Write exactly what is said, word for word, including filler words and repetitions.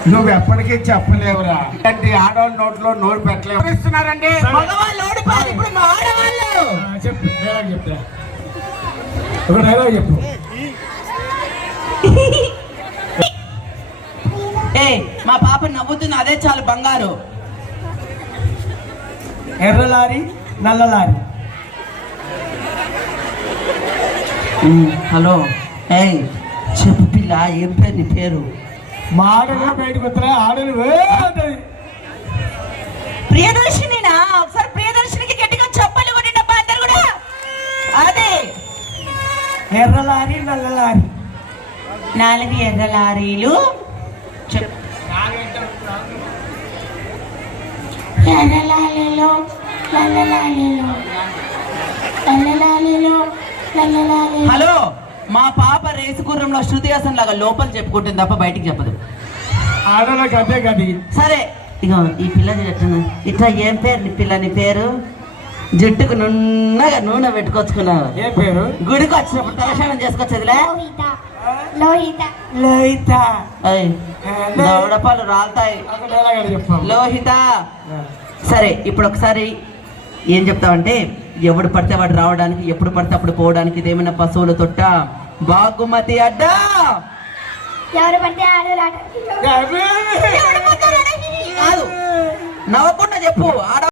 నువ్వు ఎప్పటికీ చెప్పలేవురా అంటే ఆడవాళ్ళ నోట్లో నోరు పెట్టలేవు ఇస్తున్నారండి. మగవాళ్ళు ఓడిపోయారు, ఇప్పుడు మా ఆడవాళ్ళు. చెప్పు డైలాగ్ చెప్తా, ఒక డైలాగ్ చెప్పు. ఏ మా పాప నవ్వుతుంది, అదే చాలు బంగారు. ఎర్ర లారీ నల్ల లారీ. హలో, ఏ చెప్పు పిల్ల, ఏం పేరు నీ పేరు? మా ఆడలు బయటకు వస్తారా? ఆడలు ప్రియదర్శినినా? ఒకసారి ప్రియదర్శినికి గట్టిగా చెప్పాలి కొట్టినప్ప అందరు కూడా. అదే ఎర్ర లారీ నల్ల లారీ. నాలుగు ఎర్ర లారీలు చెప్పు. ఎర్ర లారీలు నల్ల లారీలు, నల్ల లారీలు నల్ల లారీలు. హలో, మా పాప రేసు గుర్రంలో శృతి హాసన్ లాగా లోపల చెప్పుకుంటుంది తప్ప బయటికి చెప్పదు. ఆడలకు అదే గది. సరే ఇగో ఈ పిల్ల చెప్తున్నా, ఇట్లా ఏం పేరు నీ పిల్ల? నీ పేరు జుట్టుకు నున్నగా నూనె పెట్టుకొచ్చుకున్నావు. ఏ పేరు? గుడికి వచ్చినప్పుడు తలస్నానం చేసుకొచ్చేదిలే. లోహిత లోహిత లోహిత. దౌడపాలు రాలుతాయి. ఒక డైలాగ్ చెప్పాము. లోహిత. సరే ఇప్పుడు ఒకసారి ఏం చెప్తావంటే, ఎవడు పడితే వాడు రావడానికి, ఎప్పుడు పడితే అప్పుడు పోవడానికి ఇదేమైనా పశువుల తొట్ట? బాగుమతి అడ్డా. ఎవరు పడితే ఆడలు కాదు, నవ్వకుండా చెప్పు. ఆడ